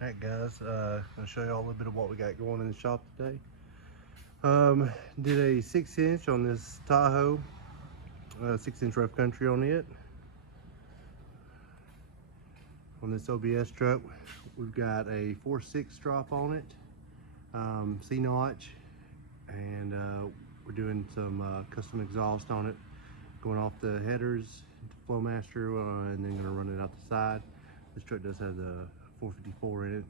Alright guys, gonna show you all a little bit of what we got going in the shop today. Did a 6-inch on this Tahoe, 6-inch rough country on it. On this OBS truck, we've got a 4.6 drop on it, C-notch, and we're doing some custom exhaust on it, going off the headers into Flowmaster, and then gonna run it out the side. This truck does have the 454 in it,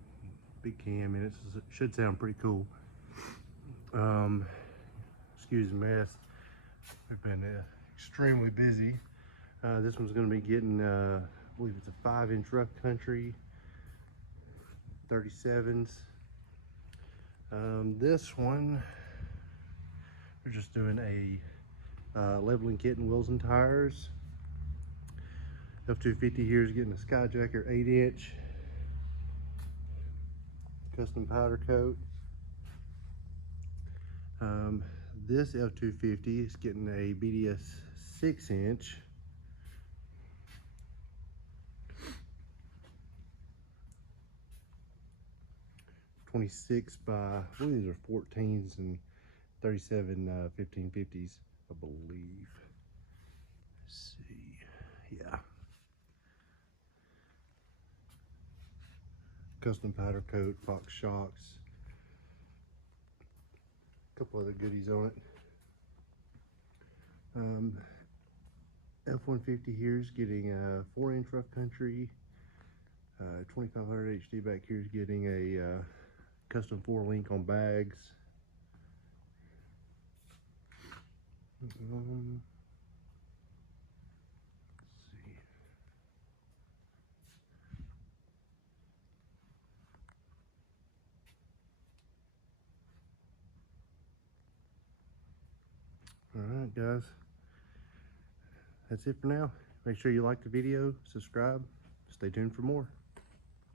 big cam in it, so it should sound pretty cool. Excuse the mess. We've been extremely busy. This one's going to be getting, I believe it's a 5-inch rough country, 37s. This one, we're just doing a leveling kit and wheels and tires. F250 here is getting a Skyjacker 8-inch custom powder coat. This F250 is getting a BDS 6-inch. (26 by) I believe these are 14s and 37 1550s, I believe. Let's see, yeah. Custom powder coat, Fox shocks, a couple other goodies on it. F-150 here is getting a 4-inch rough country. 2500 HD back here is getting a custom 4-link on bags. Let's see. All right, guys. That's it for now. Make sure you like the video, subscribe, stay tuned for more.